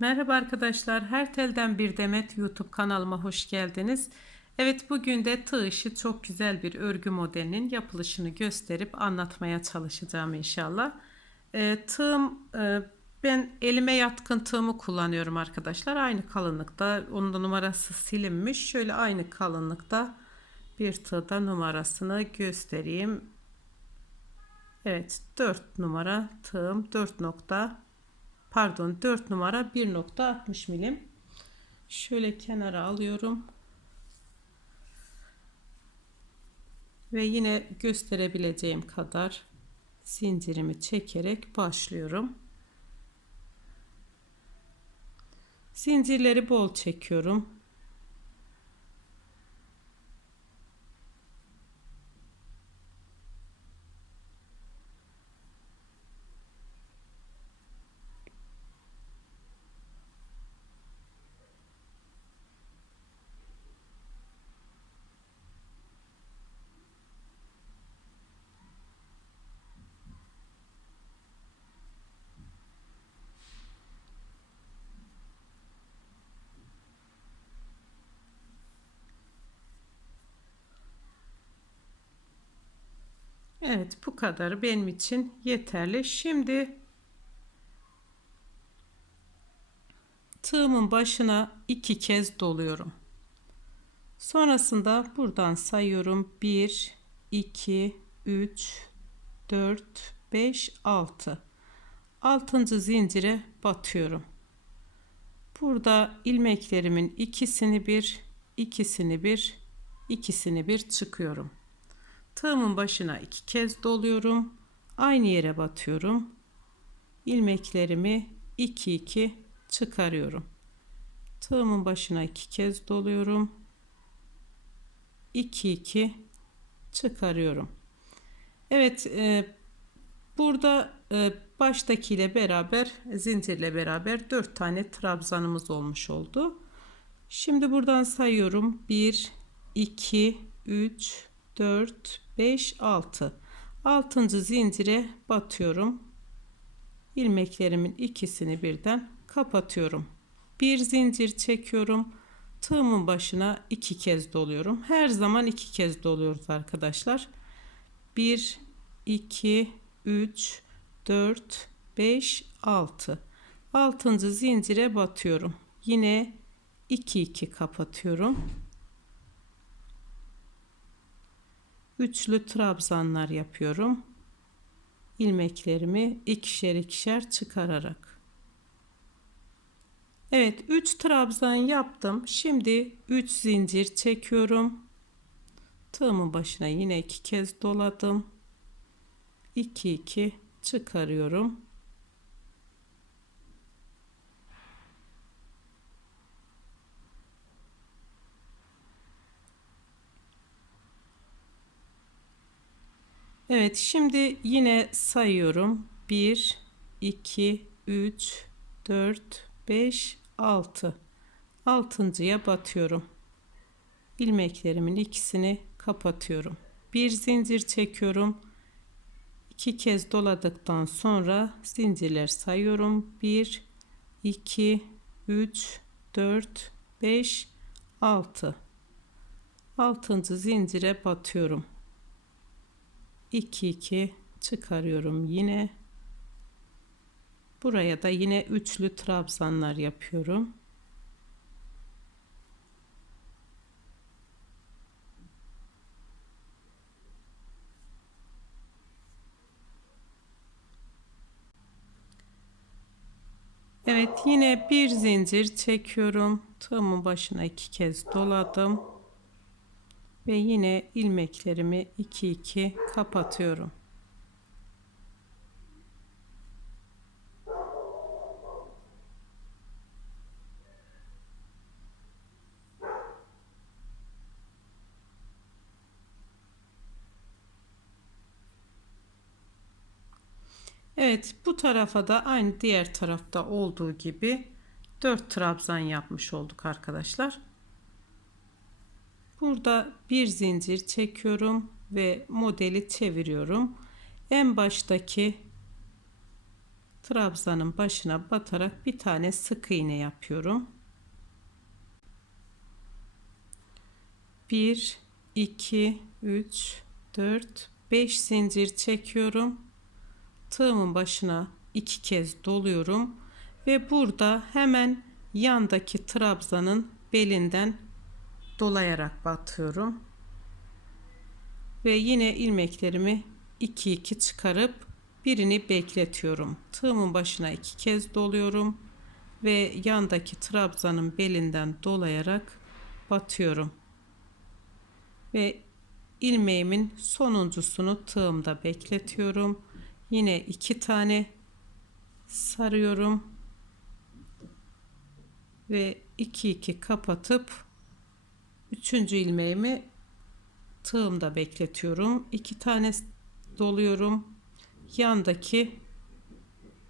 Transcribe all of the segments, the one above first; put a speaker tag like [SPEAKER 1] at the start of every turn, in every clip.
[SPEAKER 1] Merhaba arkadaşlar, Her Telden Bir Demet YouTube kanalıma hoş geldiniz. Evet bugün de tığ işi çok güzel bir örgü modelinin yapılışını gösterip anlatmaya çalışacağım inşallah. E, tığım e, ben elime yatkın tığımı kullanıyorum arkadaşlar. Aynı kalınlıkta onun da numarası silinmiş. Şöyle aynı kalınlıkta bir tığda numarasını göstereyim. Evet 4 numara tığım 4 nokta pardon 4 numara 1.60 milim. Şöyle kenara alıyorum. Ve yine gösterebileceğim kadar zincirimi çekerek başlıyorum. Zincirleri bol çekiyorum Evet bu kadar benim için yeterli. Şimdi tığımın başına iki kez doluyorum. Sonrasında buradan sayıyorum. 1, 2, 3, 4, 5, 6. 6. zincire batıyorum. Burada ilmeklerimin ikisini bir, ikisini bir, ikisini bir çıkıyorum. Tığımın başına iki kez doluyorum. Aynı yere batıyorum. İlmeklerimi 2 2 çıkarıyorum. Tığımın başına iki kez doluyorum. 2 2 çıkarıyorum. Evet, e, burada e, baştakiyle beraber zincirle beraber 4 tane trabzanımız olmuş oldu. Şimdi buradan sayıyorum. 1 2 3 4 5 6 altıncı zincire batıyorum. İlmeklerimin ikisini birden kapatıyorum. Bir zincir çekiyorum. Tığımın başına iki kez doluyorum. Her zaman iki kez doluyoruz arkadaşlar. 1 2 3 4 5 6 altıncı zincire batıyorum. Yine 2 2 kapatıyorum üçlü trabzanlar yapıyorum. ilmeklerimi ikişer ikişer çıkararak. Evet 3 trabzan yaptım. Şimdi 3 zincir çekiyorum. Tığımın başına yine iki kez doladım. 2 2 çıkarıyorum. Evet şimdi yine sayıyorum. 1, 2, 3, 4, 5, 6. Altıncıya batıyorum. İlmeklerimin ikisini kapatıyorum. Bir zincir çekiyorum. İki kez doladıktan sonra zincirler sayıyorum. 1, 2, 3, 4, 5, 6. Altıncı zincire batıyorum. 2 2 çıkarıyorum yine. Buraya da yine üçlü trabzanlar yapıyorum. Evet yine bir zincir çekiyorum. Tığımın başına iki kez doladım ve yine ilmeklerimi 2 2 kapatıyorum. Evet bu tarafa da aynı diğer tarafta olduğu gibi 4 trabzan yapmış olduk arkadaşlar. Burada bir zincir çekiyorum ve modeli çeviriyorum. En baştaki trabzanın başına batarak bir tane sık iğne yapıyorum. 1 2 3 4 5 zincir çekiyorum. Tığımın başına iki kez doluyorum ve burada hemen yandaki trabzanın belinden dolayarak batıyorum. Ve yine ilmeklerimi 2 2 çıkarıp birini bekletiyorum. Tığımın başına iki kez doluyorum ve yandaki trabzanın belinden dolayarak batıyorum. Ve ilmeğimin sonuncusunu tığımda bekletiyorum. Yine iki tane sarıyorum ve iki iki kapatıp üçüncü ilmeğimi tığımda bekletiyorum. iki tane doluyorum. Yandaki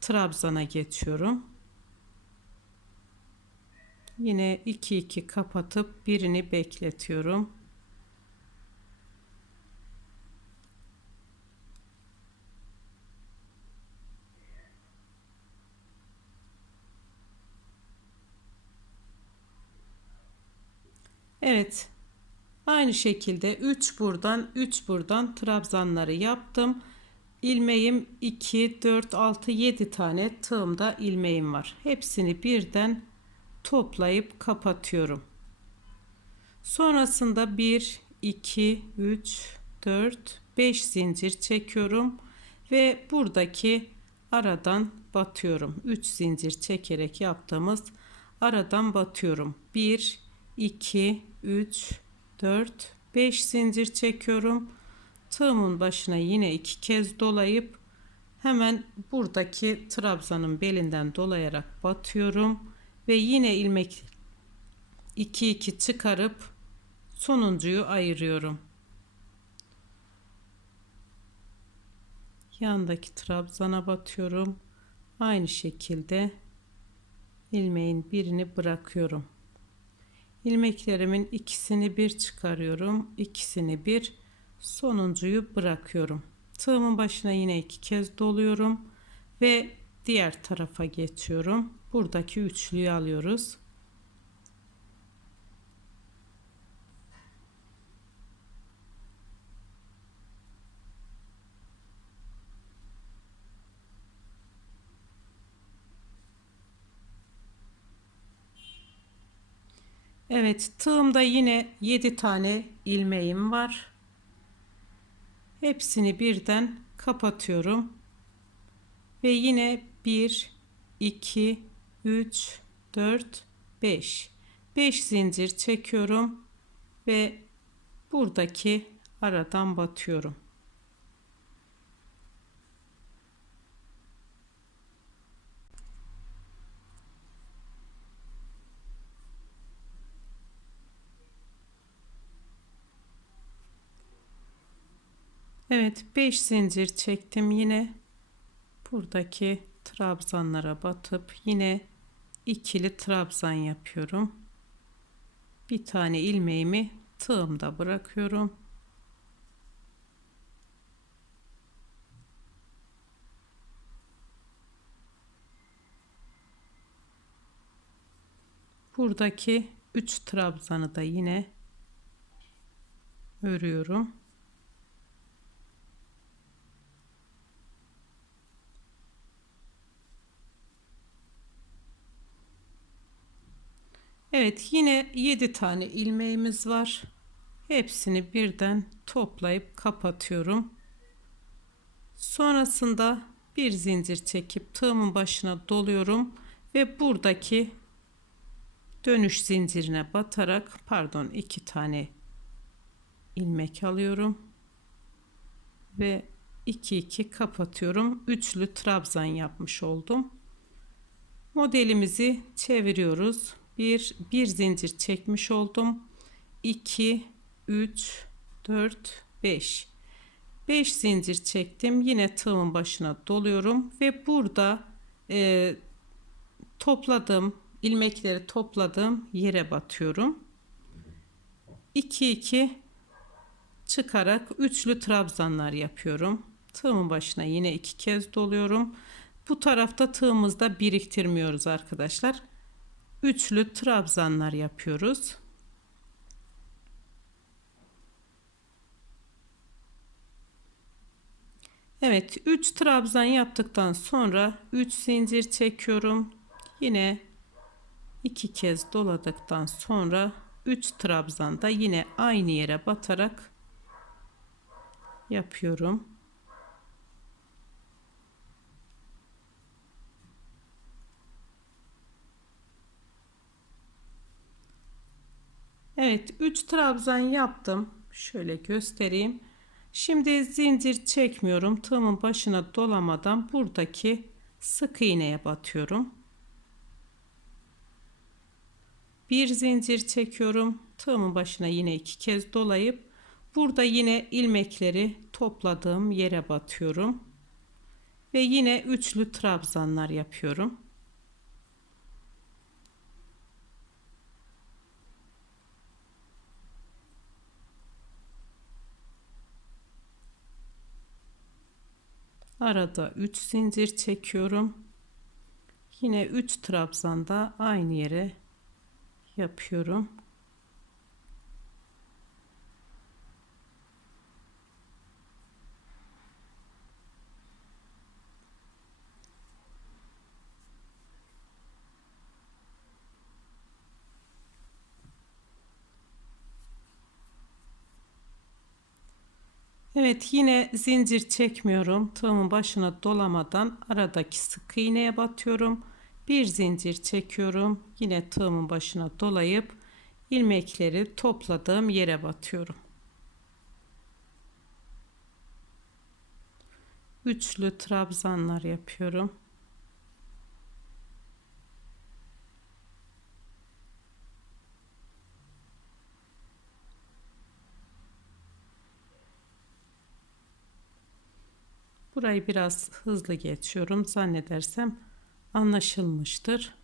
[SPEAKER 1] trabzana geçiyorum. Yine iki iki kapatıp birini bekletiyorum. Evet. Aynı şekilde 3 buradan 3 buradan trabzanları yaptım. İlmeğim 2 4 6 7 tane tığımda ilmeğim var. Hepsini birden toplayıp kapatıyorum. Sonrasında 1 2 3 4 5 zincir çekiyorum ve buradaki aradan batıyorum. 3 zincir çekerek yaptığımız aradan batıyorum. 1 2 3 4 5 zincir çekiyorum. Tığımın başına yine iki kez dolayıp hemen buradaki trabzanın belinden dolayarak batıyorum ve yine ilmek 2 2 çıkarıp sonuncuyu ayırıyorum. Yandaki trabzana batıyorum. Aynı şekilde ilmeğin birini bırakıyorum ilmeklerimin ikisini bir çıkarıyorum ikisini bir sonuncuyu bırakıyorum. Tığımın başına yine iki kez doluyorum ve diğer tarafa geçiyorum. Buradaki üçlüyü alıyoruz Evet tığımda yine 7 tane ilmeğim var. Hepsini birden kapatıyorum. Ve yine 1, 2, 3, 4, 5. 5 zincir çekiyorum ve buradaki aradan batıyorum. Evet 5 zincir çektim yine buradaki trabzanlara batıp yine ikili trabzan yapıyorum. Bir tane ilmeğimi tığımda bırakıyorum. Buradaki 3 trabzanı da yine örüyorum. Evet yine 7 tane ilmeğimiz var. Hepsini birden toplayıp kapatıyorum. Sonrasında bir zincir çekip tığımın başına doluyorum ve buradaki dönüş zincirine batarak pardon iki tane ilmek alıyorum ve 2 2 kapatıyorum. Üçlü trabzan yapmış oldum. Modelimizi çeviriyoruz bir, bir zincir çekmiş oldum. 2, 3, 4, 5. 5 zincir çektim. Yine tığımın başına doluyorum ve burada e, topladım ilmekleri topladım yere batıyorum. 2 2 çıkarak üçlü trabzanlar yapıyorum. Tığımın başına yine iki kez doluyorum. Bu tarafta tığımızda biriktirmiyoruz arkadaşlar. Üçlü trabzanlar yapıyoruz. Evet 3 trabzan yaptıktan sonra 3 zincir çekiyorum. Yine iki kez doladıktan sonra 3 trabzan da yine aynı yere batarak yapıyorum. Evet 3 trabzan yaptım. Şöyle göstereyim. Şimdi zincir çekmiyorum. Tığımın başına dolamadan buradaki sık iğneye batıyorum. Bir zincir çekiyorum. Tığımın başına yine iki kez dolayıp burada yine ilmekleri topladığım yere batıyorum. Ve yine üçlü trabzanlar yapıyorum. Arada 3 zincir çekiyorum. Yine 3 trabzanda aynı yere yapıyorum. Evet yine zincir çekmiyorum. Tığımın başına dolamadan aradaki sık iğneye batıyorum. Bir zincir çekiyorum. Yine tığımın başına dolayıp ilmekleri topladığım yere batıyorum. Üçlü trabzanlar yapıyorum. Burayı biraz hızlı geçiyorum. Zannedersem anlaşılmıştır.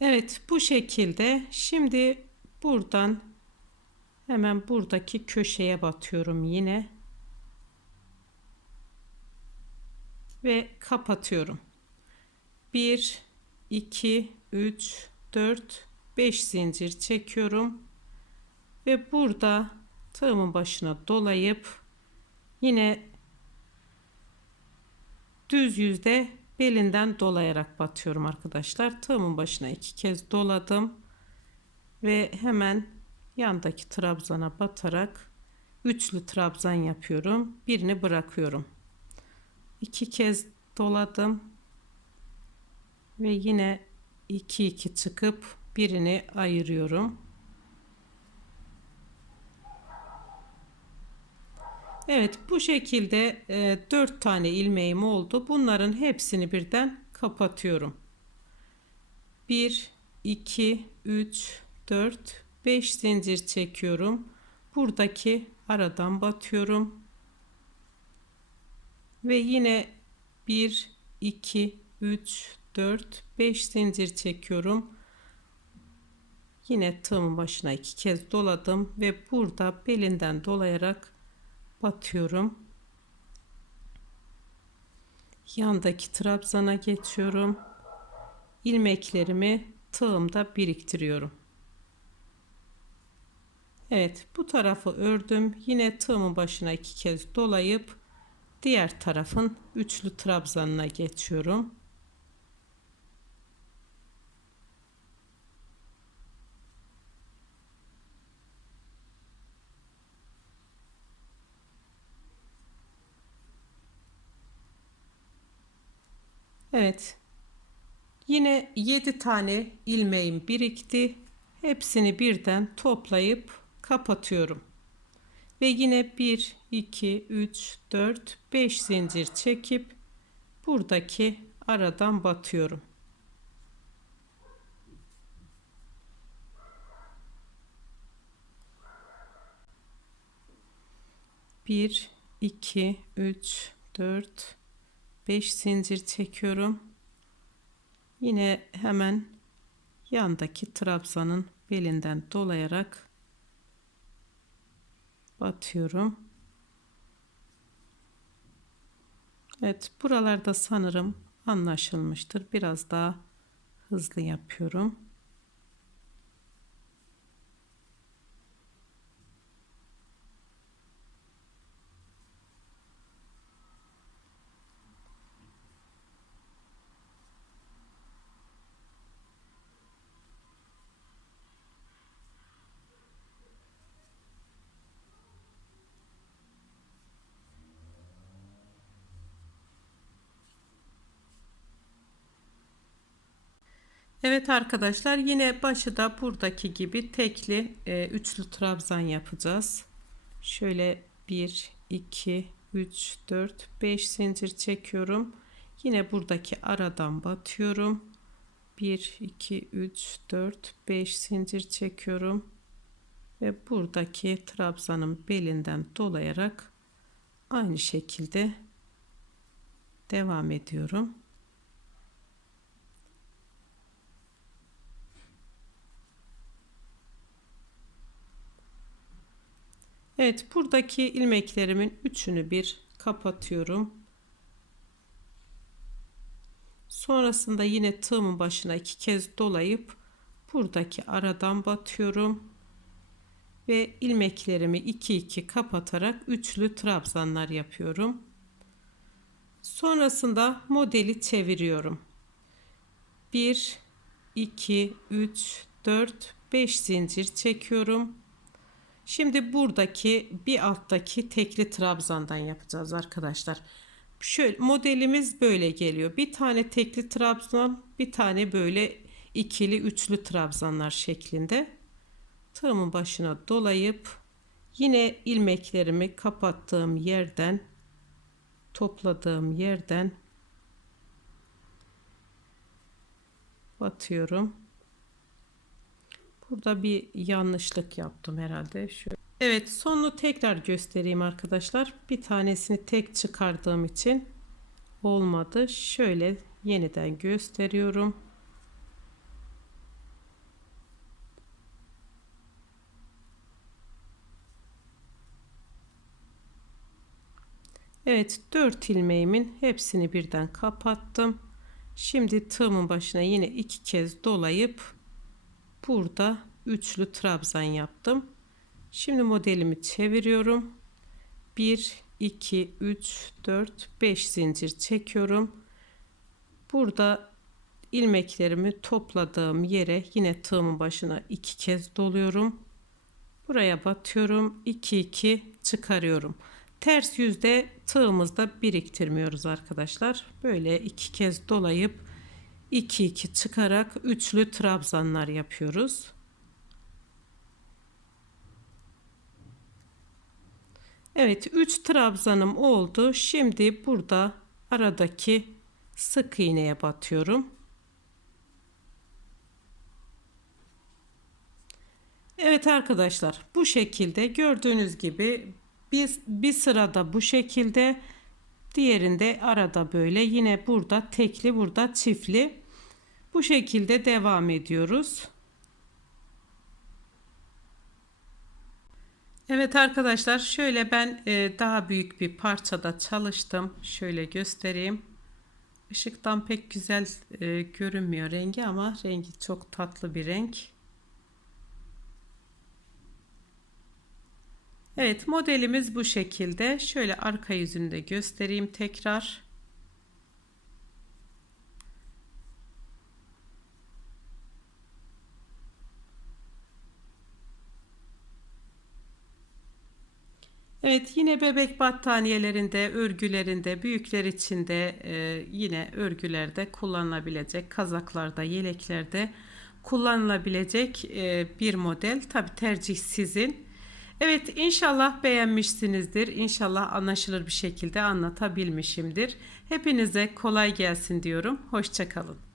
[SPEAKER 1] Evet bu şekilde. Şimdi buradan hemen buradaki köşeye batıyorum yine. Ve kapatıyorum. 1 2 3 4 5 zincir çekiyorum. Ve burada tığımın başına dolayıp yine düz yüzde belinden dolayarak batıyorum arkadaşlar. Tığımın başına iki kez doladım ve hemen yandaki trabzana batarak üçlü trabzan yapıyorum. Birini bırakıyorum. İki kez doladım ve yine iki iki çıkıp birini ayırıyorum. Evet bu şekilde e, 4 tane ilmeğim oldu. Bunların hepsini birden kapatıyorum. 1, 2, 3, 4, 5 zincir çekiyorum. Buradaki aradan batıyorum. Ve yine 1, 2, 3, 4, 5 zincir çekiyorum. Yine tığımın başına iki kez doladım ve burada belinden dolayarak batıyorum. Yandaki trabzana geçiyorum. ilmeklerimi tığımda biriktiriyorum. Evet bu tarafı ördüm. Yine tığımın başına iki kez dolayıp diğer tarafın üçlü trabzanına geçiyorum. Evet. Yine 7 tane ilmeğim birikti. Hepsini birden toplayıp kapatıyorum. Ve yine 1, 2, 3, 4, 5 zincir çekip buradaki aradan batıyorum. Bir, iki, üç, dört, beş zincir çekiyorum. Yine hemen yandaki trabzanın belinden dolayarak batıyorum. Evet buralarda sanırım anlaşılmıştır. Biraz daha hızlı yapıyorum. Evet arkadaşlar yine başı da buradaki gibi tekli e, üçlü trabzan yapacağız. Şöyle 1 2 3 4 5 zincir çekiyorum. Yine buradaki aradan batıyorum. 1 2 3 4 5 zincir çekiyorum. Ve buradaki trabzanın belinden dolayarak aynı şekilde devam ediyorum. Evet buradaki ilmeklerimin üçünü bir kapatıyorum. Sonrasında yine tığımın başına iki kez dolayıp buradaki aradan batıyorum. Ve ilmeklerimi iki iki kapatarak üçlü trabzanlar yapıyorum. Sonrasında modeli çeviriyorum. 1 2 3 4 5 zincir çekiyorum Şimdi buradaki bir alttaki tekli trabzandan yapacağız arkadaşlar. Şöyle modelimiz böyle geliyor. Bir tane tekli trabzan, bir tane böyle ikili üçlü trabzanlar şeklinde. Tığımın başına dolayıp yine ilmeklerimi kapattığım yerden topladığım yerden batıyorum. Burada bir yanlışlık yaptım herhalde. Şöyle. Evet sonunu tekrar göstereyim arkadaşlar. Bir tanesini tek çıkardığım için olmadı. Şöyle yeniden gösteriyorum. Evet 4 ilmeğimin hepsini birden kapattım. Şimdi tığımın başına yine iki kez dolayıp burada üçlü trabzan yaptım. Şimdi modelimi çeviriyorum. 1 2 3 4 5 zincir çekiyorum. Burada ilmeklerimi topladığım yere yine tığımın başına iki kez doluyorum. Buraya batıyorum. 2 2 çıkarıyorum. Ters yüzde tığımızda biriktirmiyoruz arkadaşlar. Böyle iki kez dolayıp 2 2 çıkarak üçlü trabzanlar yapıyoruz. Evet 3 trabzanım oldu. Şimdi burada aradaki sık iğneye batıyorum. Evet arkadaşlar bu şekilde gördüğünüz gibi bir, bir sırada bu şekilde Diğerinde arada böyle yine burada tekli burada çiftli. Bu şekilde devam ediyoruz. Evet arkadaşlar şöyle ben e, daha büyük bir parçada çalıştım. Şöyle göstereyim. Işıktan pek güzel e, görünmüyor rengi ama rengi çok tatlı bir renk. Evet modelimiz bu şekilde. Şöyle arka yüzünü de göstereyim tekrar. Evet yine bebek battaniyelerinde, örgülerinde, büyükler için de e, yine örgülerde kullanılabilecek, kazaklarda, yeleklerde kullanılabilecek e, bir model. Tabi tercih sizin. Evet inşallah beğenmişsinizdir. İnşallah anlaşılır bir şekilde anlatabilmişimdir. Hepinize kolay gelsin diyorum. Hoşçakalın.